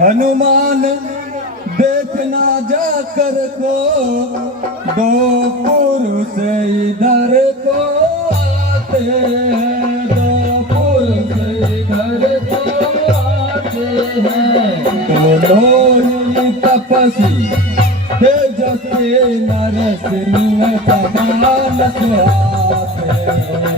हनुमान देखना जाकर को दो पुरुष इधर को आते हैं, दो पुरुष इधर को आते हैं। दोनों ही तपस्वी तेजस्वी नरसिंह समान सुहाते हैं।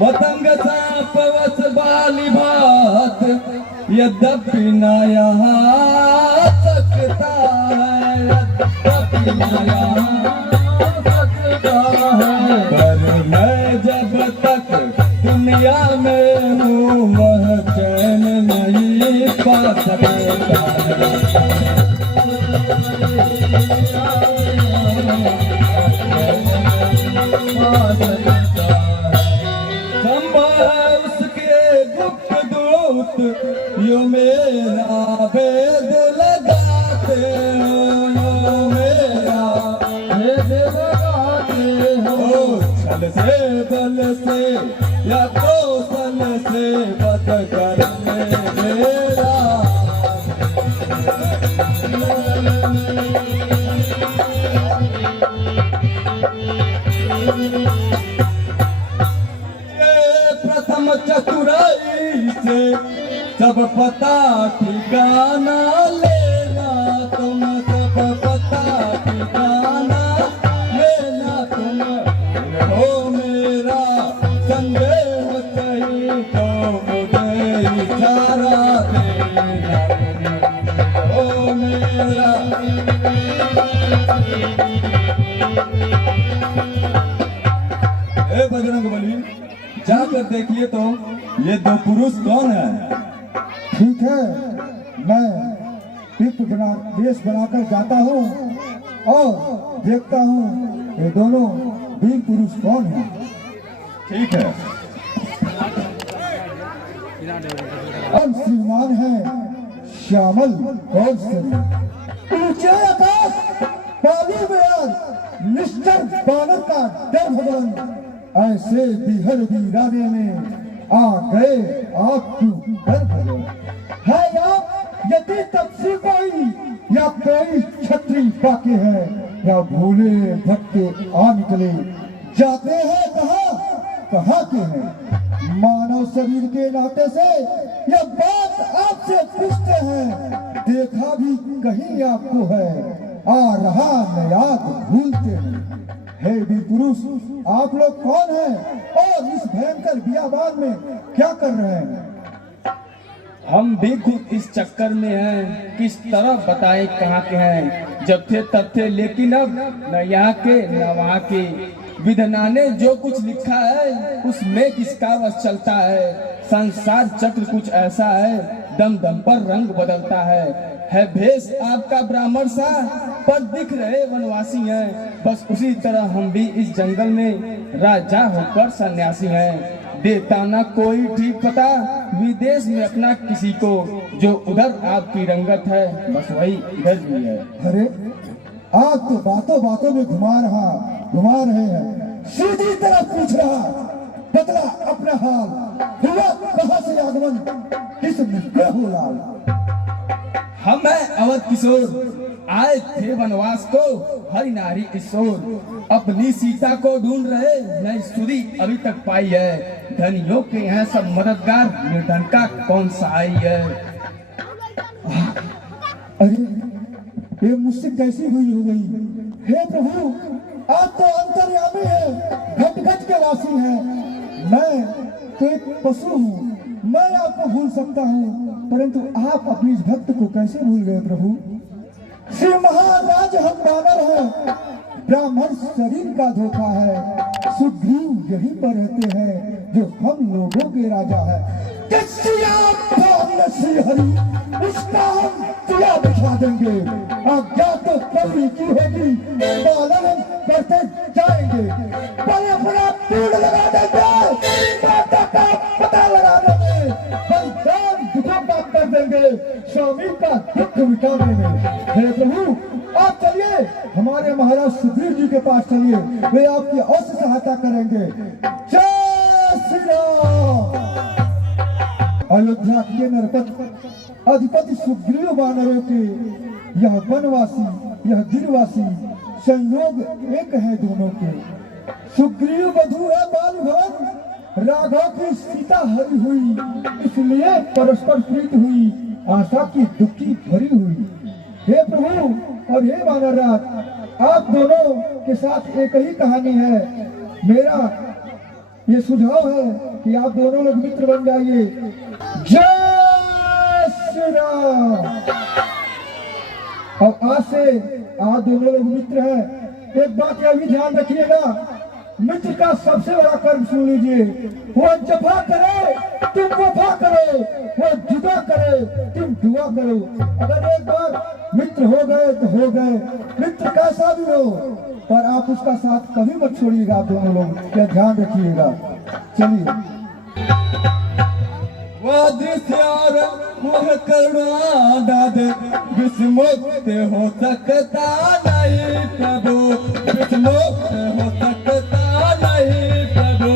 मतंग साप वस बाली भात यद्यपि न यहाँ सकता है, यद्यपि न यहाँ सकता है। पर मैं जब तक दुनिया में हूँ वह चैन नहीं पा सकता यो मेरा भेद लगाते हो, यो मेरा भेद लगाते हो। छल से बल से या कौशल से बद करने मेरा ये प्रथम चतुराई से सब पता ठिकाना लेना तुम, सब पता ठिकाना लेना तुम। हो मेरा संदेह सही तो मुझे इशारा देना तुम, हो मेरा। ए बजरंगबली, जाकर देखिए तो ये दो पुरुष कौन है। ठीक है, मैं वेश बनाकर जाता हूँ और देखता हूँ ये दोनों वीर पुरुष कौन हैं। ठीक है। अब श्रीमान है श्यामल कौन से ऊंचे आकाश बालू में निश्चर बानर का डर भगवान ऐसे बिहर वीराने में आ गए आप क्यों डर भगवान है। यदि तपसी कोई या कोई छत्री बाकी है या भूले भटके आ निकले जाते हैं कहाँ के हैं। मानव शरीर के नाते से यह बात आपसे पूछते हैं, देखा भी कहीं आपको है आ रहा न याद भूलते हैं। हे वीर पुरुष, आप लोग कौन हैं और इस भयंकर बियाबान में क्या कर रहे हैं। हम भी खुद इस चक्कर में हैं, किस तरह बताएं कहाँ के हैं। जब थे तब थे, लेकिन अब न यहाँ के न वहाँ के। विधाना ने जो कुछ लिखा है उसमें किसका वश चलता है। संसार चक्र कुछ ऐसा है, दम दम पर रंग बदलता है भेष आपका ब्राह्मण सा पर दिख रहे वनवासी हैं। बस उसी तरह हम भी इस जंगल में राजा होकर सन्यासी हैं। देता ना कोई ठीक पता विदेश में अपना किसी को, जो उधर आपकी रंगत है बस वही इधर भी है। अरे आप तो बातों बातों में घुमा रहे हैं, सीधी तरह पूछ रहा, बतला अपना हाल, हुआ कहाँ से आगमन, किस मित्र हो लाल। हम है अवध किशोर, आए थे वनवास को हरि नारी ईश्वर। अपनी सीता को ढूंढ रहे, नई सुरी अभी तक पाई है। धनियों के यहाँ सब मददगार, निर्धन का कौन सा आई है। अरे ये मुझसे कैसी हुई हो गई। हे प्रभु, आप तो अंतर्यामी है, घट घट के वासी है। मैं तो एक पशु हूँ, मैं आपको भूल सकता हूँ, परंतु आप अपनी इस भक्त को कैसे भूल गए प्रभु? श्री महाराज हम वानर हैं, ब्राह्मण शरीर का धोखा है। सुग्रीव यहीं पर रहते हैं जो हम लोगों के राजा है। उसका हम तुला बिठा देंगे। आज्ञा तो कभी की होगी, पालन करते जाएंगे, पर अपना पूर्ण लगा देंगे, माता का पता लगाने में, बलिदान दुखों का कर देंगे, स्वामी का दुख मिटाने में। हे प्रभु आप चलिए, हमारे महाराज सुग्रीव जी के पास चलिए, वे आपकी अवश्य सहायता करेंगे। जय श्री राम। अयोध्या के नरपति अधिपति सुग्रीव वानरों के यह वनवासी यह गिरवासी संयोग एक है दोनों के। सुग्रीव वधू है बाल भवन, राघव की सीता हरी हुई, इसलिए परस्पर प्रीत हुई, आशा की दुखी भरी हुई। हे प्रभु और हे वानरराज, आप दोनों के साथ एक ही कहानी है। मेरा ये सुझाव है कि आप दोनों लोग मित्र बन जाइए। जय श्री राम। अब आज से आप दोनों लोग मित्र हैं। एक बात का भी ध्यान रखिएगा, मित्र का सबसे बड़ा कर्म सुन लीजिए, वो जफा करे तुम वफा करो, वो जुदा करे तुम दुआ करो। अगर एक बार मित्र हो गए तो हो गए, मित्र कैसा भी हो, पर आप उसका साथ कभी मत छोड़िएगा। आप दोनों लोग क्या ध्यान रखिएगा। चलिए। वह दृश्य और वह करुणा दाद विस्मुक्त हो सकता नहीं प्रभु, विस्मुक्त हो सकता नहीं प्रभु।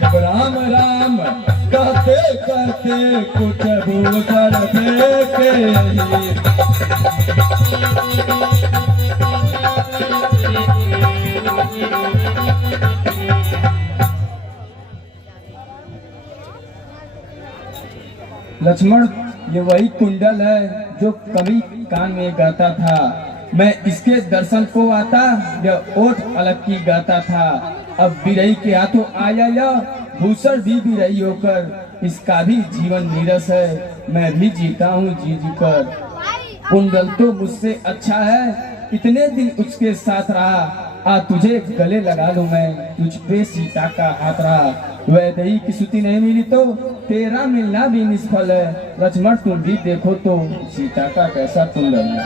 जब राम राम कहते कहते कुछ भूषण देखे, लक्ष्मण ये वही कुंडल है जो कभी कान में गाता था। मैं इसके दर्शन को आता, यह ओठ अलग की गाता था। अब बिरही के हाथों आया यह भूषण भी बिरही होकर, इसका भी जीवन नीरस है, मैं भी जीता हूँ जी जी कर। कुंडल तो मुझसे अच्छा है, इतने दिन उसके साथ रहा, आ तुझे गले लगा लूं मैं, तुझ पे सीता का हाथ रहा। वैदेही की सुती नहीं मिली तो तेरा मिलना भी निष्फल है। लक्ष्मण तुम भी देखो तो सीता का कैसा कुंडल है।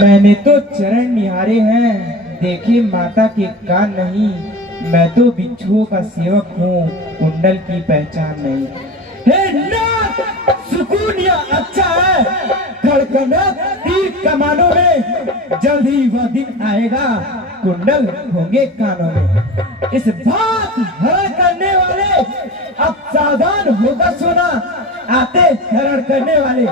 मैंने तो चरण निहारे हैं, देखे माता के कान नहीं। मैं तो बिच्छुओं का सेवक हूँ, कुंडल की पहचान नहीं। हे नाथ, सुकून या अच्छा है, खड़खड़ा तीर कमानों में, जल्द ही वह दिन आएगा, कुंडल होंगे कानों में। इस बात हरण करने वाले अब सावधान होकर सुना, आते हरण करने वाले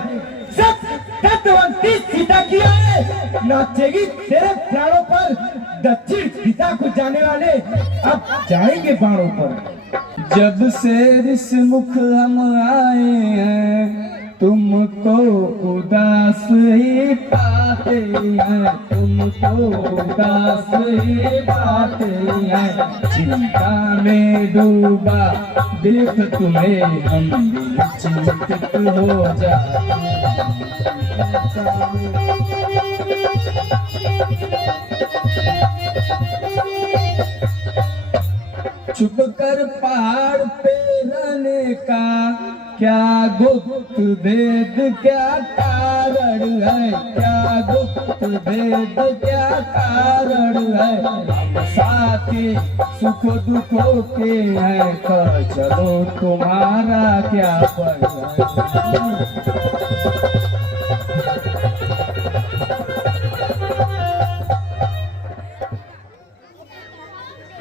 सब तत्वंती सीता की है, नाचेगी तेरे प्राणों पर। दक्षिण दिशा को जाने वाले अब जाएंगे बाणों पर। जब से ऋषमुख हम आए हैं, तुमको उदास ही पाते हैं, तुमको उदास ही पाते हैं। चिंता में डूबा देख तुम्हें हम भी चिंतित हो जाते छुप कर पहाड़ पे रहने का क्या गुप्त भेद क्या कारण है, क्या गुप्त भेद क्या कारण है। हम साथी सुख दुखों के हैं, कह चलो तुम्हारा क्या पर है।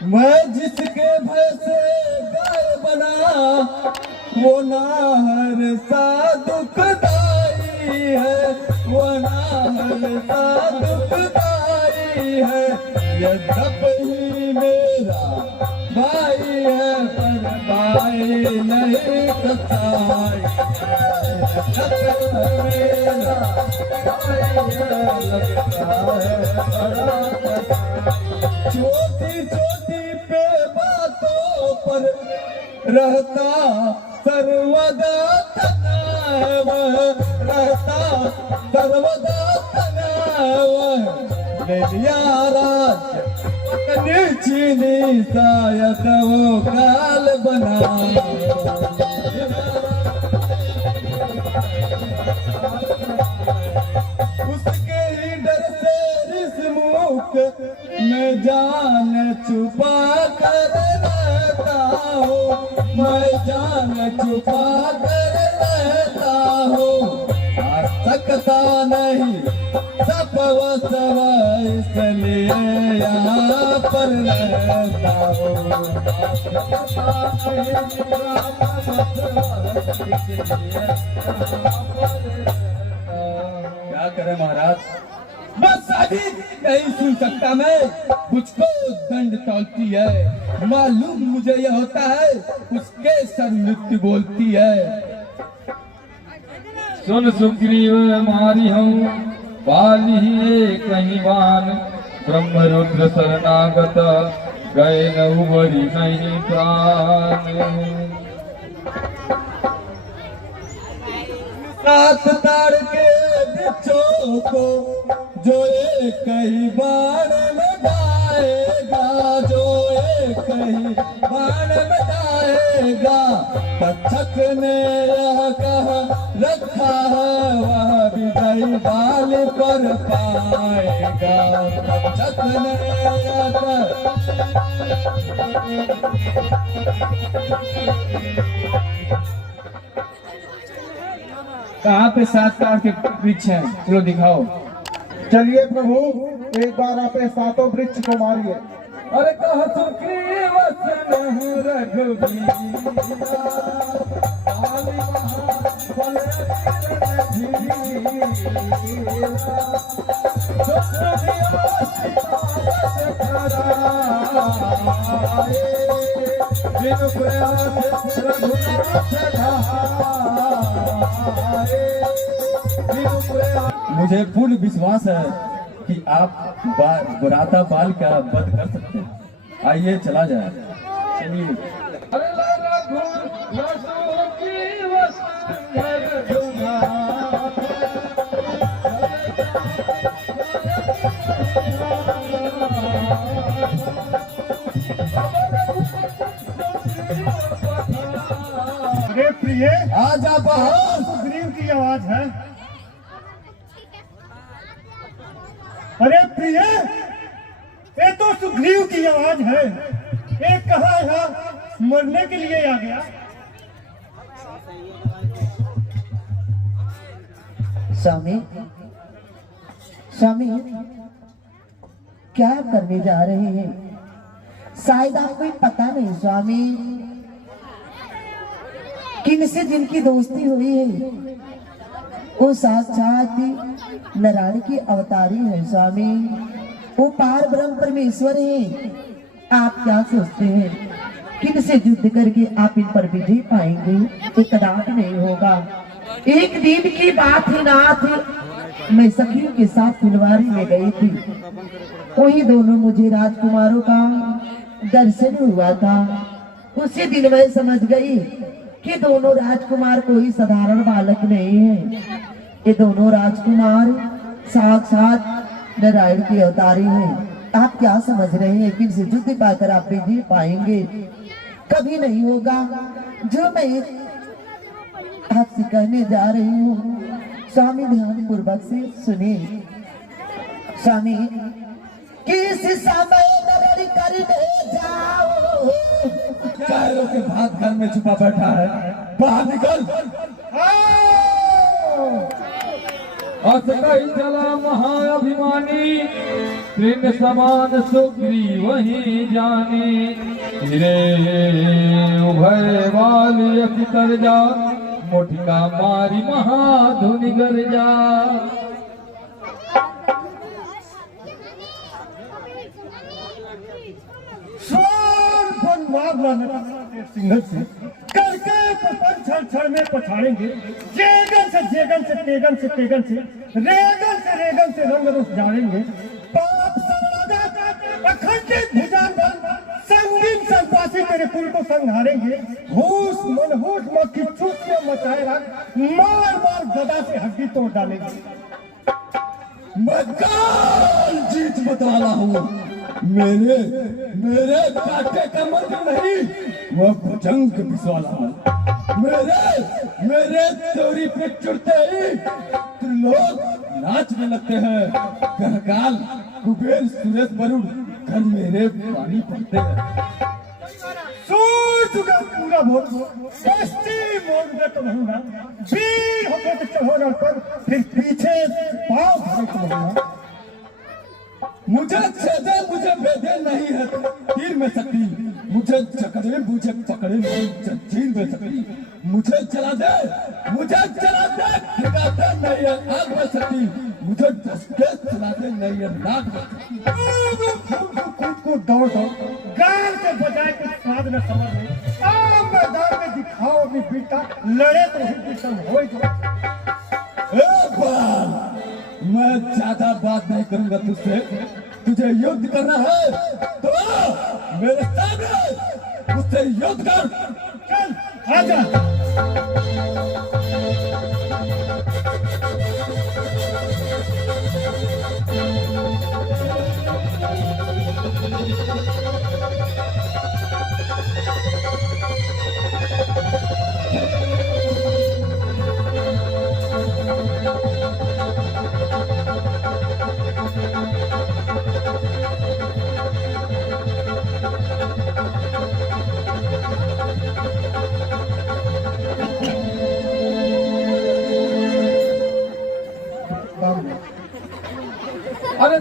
मैं जिसके भय से गाय बना, वो ना हर सा दुखदाई है, वो ना हर सा दुखदाई है। यद्यपि मेरा भाई है, पर भाई नहीं कसाई। मेरा भाई है, लगता है बड़ा कसाई। रहता सर्वदा तनाव, रहता सर्वदा तनाव। ले लिया राज चीनी शायद वो काल बना। उसके ही डर से इस मुख में जान छुपा कर रहता हूँ, मैं जान छुपा कर रहता हूँ। आ सकता नहीं सब सब इसलिए यहाँ पर रहता क्या करे महाराज, बस अभी नहीं सुन सकता मैं, मुझको दंड तौलती है। मालूम मुझे यह होता है उसके सर नृत्य बोलती है। सुन सुग्रीव मारी हूँ बाली कहीं बान, ब्रह्म रुद्र शरणागत गए न उबरी नहीं प्राण। सात ताड़ के बिच्छों को जो एक ही बाण में डालेगा, जो एक ही बाण में डालेगा। तक्षक ने यह कहा रखा है वह विजयी बाल पर पाएगा। तक्षक ने यह कहाँ पे 7 ताड़ के वृक्ष हैं, चलो दिखाओ। चलिए प्रभु, एक बार आप ये सातों वृक्ष को मारिए। अरे कह सुग्रीव सनहु रघुवीरा, काली महाफल धीरा। जो बिनु प्रयास रघुनाथ धारे। मुझे पूर्ण विश्वास है कि आप बुराता बाल का वध कर सकते हैं। आइए चला जाए, चलिए। अरे प्रिय, आजा बाहर। सुग्रीव की आवाज है। अरे प्रिय, ये तो सुग्रीव की आवाज है। ये कहाँ यहाँ मरने के लिए आ गया? स्वामी, स्वामी क्या करने जा रहे हैं? शायद आपको पता नहीं स्वामी, किनसे जिनकी दोस्ती हुई है वो साक्षात नारायण की अवतारी है स्वामी। वो पार ब्रह्म परमेश्वर है। आप क्या सोचते हैं किनसे युद्ध करके आप इन पर विजय पाएंगे? एक कदापि नहीं होगा। एक दिन की बात ही नाथ, मैं सखियों के साथ फुलवारी में गई थी। वही दोनों मुझे राजकुमारों का दर्शन हुआ था। उसी दिन मैं समझ गई कि दोनों राजकुमार कोई साधारण बालक नहीं है। ये दोनों राजकुमार साक्षात नारायण की अवतारी हैं। आप क्या समझ रहे हैं कि इनसे युद्ध पाकर आप विजय पाएंगे? कभी नहीं होगा। जो मैं आपसे कहने जा रही हूँ स्वामी ध्यान पूर्वक से सुने। स्वामी, किस समय नगर करने जाओ, कायरों के भाग घर में छुपा बैठा है, बाहर निकल। असकई चला महाअभिमानी, प्रेम समान सुग्रीव वही जाने। रे उभय वाली अति तरजा, मुठका मारी महाधुनि गरजा। सिंघल से करके प्रपंच क्षण में पछाड़ेंगे। जेगन से जेगन से तेगन से तेगन से रेगन से रंग रूप जानेंगे। पाप सर्वदा अखंडित भुजंग संगीन संपासी तेरे कुल को संहारेंगे, होश मनहूस मक्खी चूतियां मचाएगा, मार मार गदा से हड्डी तोड़ डालेंगे। मैं काल जीत बतवाला हूँ। मेरे मेरे काटे का मंत्र नहीं, वह भुजंग पिसवाला हूँ। मेरे चोरी पे चढ़ते ही लोग नाचने लगते हैं। गहकाल कुबेर सुरेश वरुण घर मेरे पानी पड़ते हैं। सूरज का पूरा भोर सस्ती मोड़ में तो रहूंगा, वीर होकर के चढ़ो पर फिर पीछे पाँव धरे तो रहूंगा। मुझे छेदे मुझे बेदे नहीं है तीर में सकती, मुझे चकरे मुझे पकड़े नहीं जंजीर में सकती। मुझे चला दे ठिकाते नहीं है आग में सकती, मुझे धसके चला दे नहीं है नाक में सकती। खुद को दौड़ दो गाल के बजाय कुछ स्वाद न समझ नहीं। आम मैदान में दिखाओ अपनी पीठा, लड़े तो ही पीछा हो मैं ज्यादा बात नहीं करूंगा तुझसे। तुझे युद्ध करना है तो मेरे सामने मुझसे युद्ध कर। चल आजा। अरे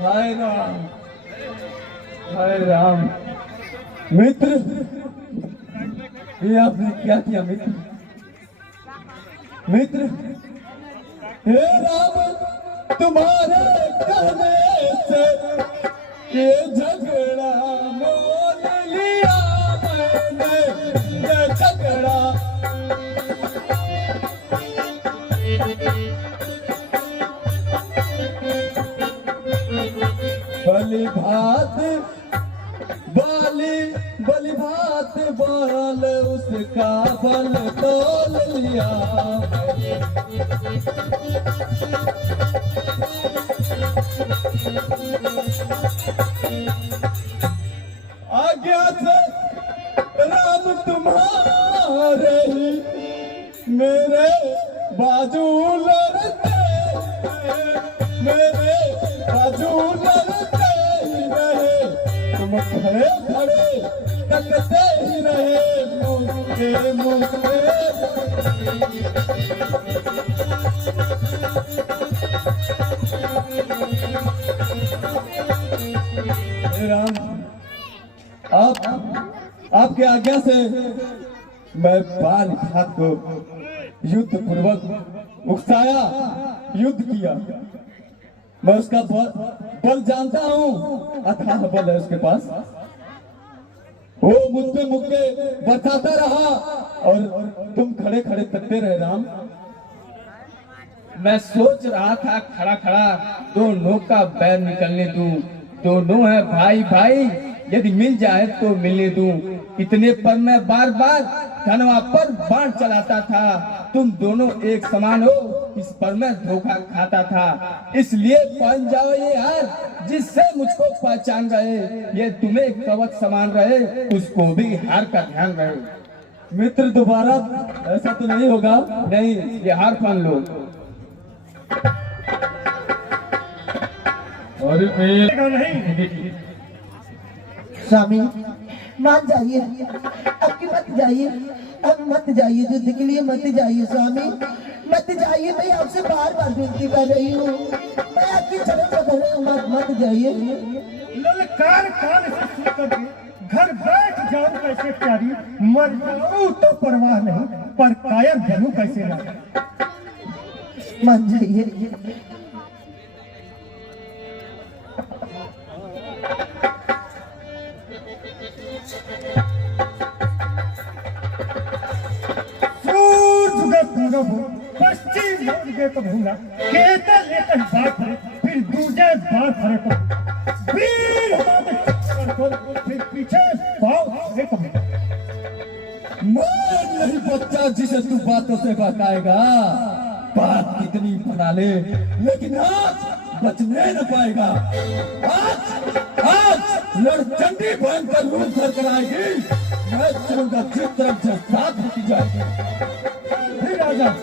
हाय राम, हाय राम। मित्र, ये आपने क्या किया मित्र? मित्र, हे राम, तुम्हारे कहने से ये झगड़ा मोल लिया मैंने, ये झगड़ा। बलि भात बाल उसका बल तोल लिया। आज्ञा से राम तुम्हारे ही मेरे बाजू लड़ते, मेरे बाजू लड़ते ही रहे, तुम खड़े खड़े तकते ही रहे मुझे मुझे। राम, आपके आज्ञा से मैं बाल हाथ को युद्ध पूर्वक उकसाया, युद्ध किया। मैं उसका बल जानता हूँ, अथाह बल है उसके पास। वो मुझ पे मुक्के बरसाता रहा और तुम खड़े खड़े तकते रहे। राम, मैं सोच रहा था खड़ा खड़ा दोनों का बैर निकलने दूं, दोनों है भाई भाई, यदि मिल जाए तो मिलने दूं। इतने पर मैं बार बार धनवा पर बाण चलाता था, तुम दोनों एक समान हो इस पर मैं धोखा खाता था। इसलिए पहन जाओ ये हार, जिससे मुझको पहचान रहे, ये तुम्हें कवच समान रहे, उसको भी हार का ध्यान रहे। मित्र, दोबारा ऐसा तो नहीं होगा? नहीं, ये हार पहन लो। और नहीं स्वामी मान जाइए, अब की मत जाइए, अब मत जाइए, युद्ध के लिए मत जाइए स्वामी, मत जाइए। मैं आपसे बार बार विनती कर रही हूँ, मैं आपकी चरण पकड़ रही हूँ, मत जाइए। ललकार कान से सुन करके घर बैठ जाओ कैसे प्यारी, मर जाओ तो परवाह नहीं, पर कायर बनूं कैसे ना। मान जाइए। पश्चिम तो भूंगा कहते लेते बात फिर दूजे बार खड़े कभी वीर हमारे फिर पीछे पाँव खड़े कभी। मैं नहीं बच्चा जिसे तू बातों से बताएगा। बात कितनी बना ले लेकिन आज बचने न पाएगा। आज लड़चंडी भयंकर रूप धर कर आएगी। मैं चलूंगा जिस तरफ से साथ होती जाएगी। फिर आजा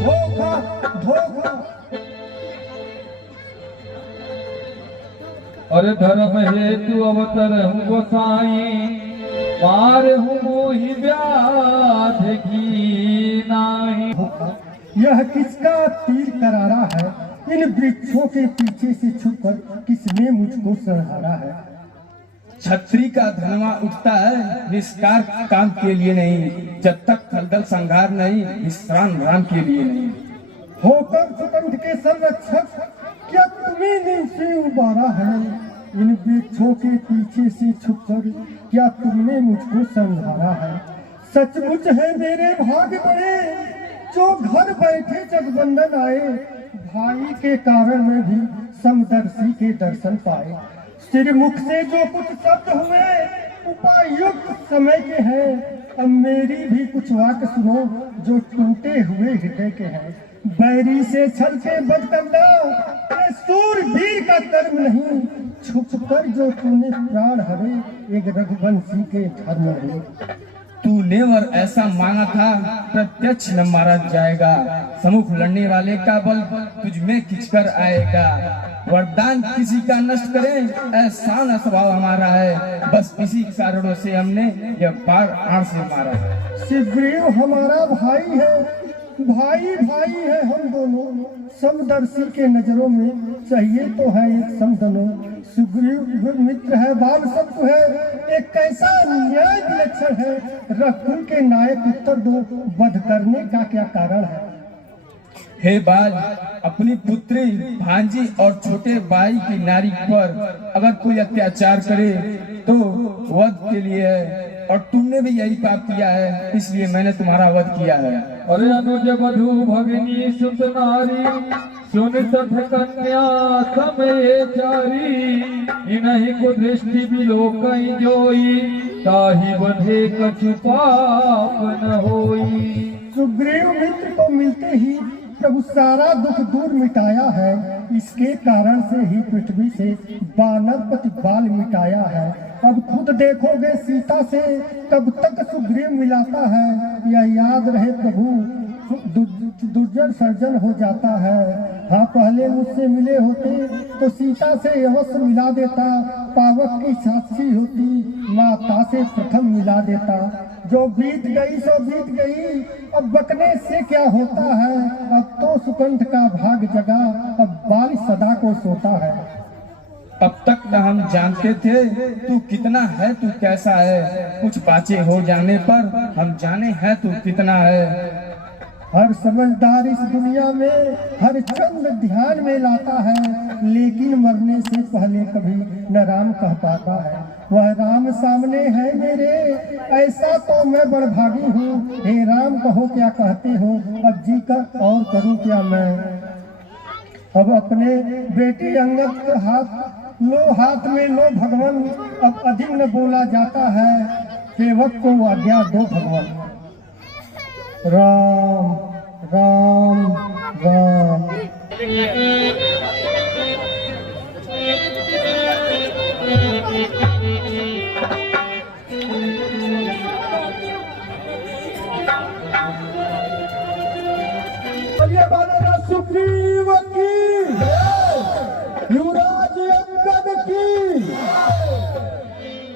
धोखा धोखा। अरे धर्म हेतु अवतर हूँ गोसाई, मार हूँ मोहि व्याध की नाही। यह किसका तीर करारा है? इन वृक्षों के पीछे से छुपकर किसने मुझको सहारा है? छत्री का धनवा उठता है निष्कार काम के लिए नहीं, जब तक खलदल संघार नहीं विश्राम राम के लिए नहीं। होकर सुकंठ के संरक्षक क्या तुम्हें नहीं से उबारा है? इन वृक्षों के पीछे से छुपकर क्या तुमने मुझको संहारा है? सचमुच है मेरे भाग्य बड़े जो घर बैठे जगबंधन आए। भाई के कारण में भी समदर्शी के दर्शन पाए। सिर मुख से जो कुछ शब्द हुए उपायुक्त समय के हैं। अब मेरी भी कुछ वाक्य सुनो जो टूटे हुए हृदय के हैं। बैरी से छल के बध करना ये सूरवीर का कर्म नहीं। छुप कर जो तूने प्राण हरे एक रघुवंशी के धर्म नहीं। तूने वर ऐसा मांगा था प्रत्यक्ष न मारा जाएगा। सम्मुख लड़ने वाले का बल तुझ में खिंचकर आएगा। वरदान किसी का नष्ट करे ऐसा न स्वभाव हमारा है। बस इसी कारणों से हमने यह पार आड़ से मारा है। सुग्रीव हमारा भाई है, भाई भाई है हम दोनों। समदर्शी के नजरों में चाहिए तो है एक समदनो। सुग्रीव मित्र है बाल शत्रु है, एक कैसा न्याय विलक्षण है। रघुकुल के नायक उत्तर दो वध करने का क्या कारण है? हे बाल, अपनी पुत्री भांजी और छोटे भाई की नारी पर अगर कोई अत्याचार करे तो वध के लिए है, और तुमने भी यही पाप किया है, इसलिए मैंने तुम्हारा वध किया है। अरे अनुज बधु भगिनी सुत नारी, सुन सठ कन्या समय चारी। इन्हीं को दृष्टि बिलोकई जोई, ताहि बधे कछु पाप न होई। सुग्रीव मित्र को मिलते ही प्रभु सारा दुख दूर मिटाया है। इसके कारण से ही पृथ्वी से वानरपति बाल मिटाया है। अब खुद देखोगे सीता से कब तक सुग्रीव मिलाता है। यह याद रहे प्रभु दुर्जन सर्जन हो जाता है। हाँ पहले मुझसे मिले होते तो सीता से अवश्य मिला देता। पावक की साक्षी होती माता से प्रथम मिला देता। जो बीत गई सो बीत गई, अब बकने से क्या होता है। अब तो सुकंठ का भाग जगा, अब बाल सदा को सोता है। अब तक न हम जानते थे तू कितना है, तू कैसा है। कुछ बातें हो जाने पर हम जाने है तू कितना है। हर समझदार इस दुनिया में हर चंद ध्यान में लाता है, लेकिन मरने से पहले कभी न राम कह पाता है। वह राम सामने है मेरे, ऐसा तो मैं बड़भागी हूँ। हे राम कहो क्या कहते हो, अब जी का और करूँ क्या मैं। अब अपने बेटी अंगद के हाथ में लो भगवान। अब अधिक न बोला जाता है, सेवक को आज्ञा दो भगवान। राम राम राम। चलिए बाला सुखी।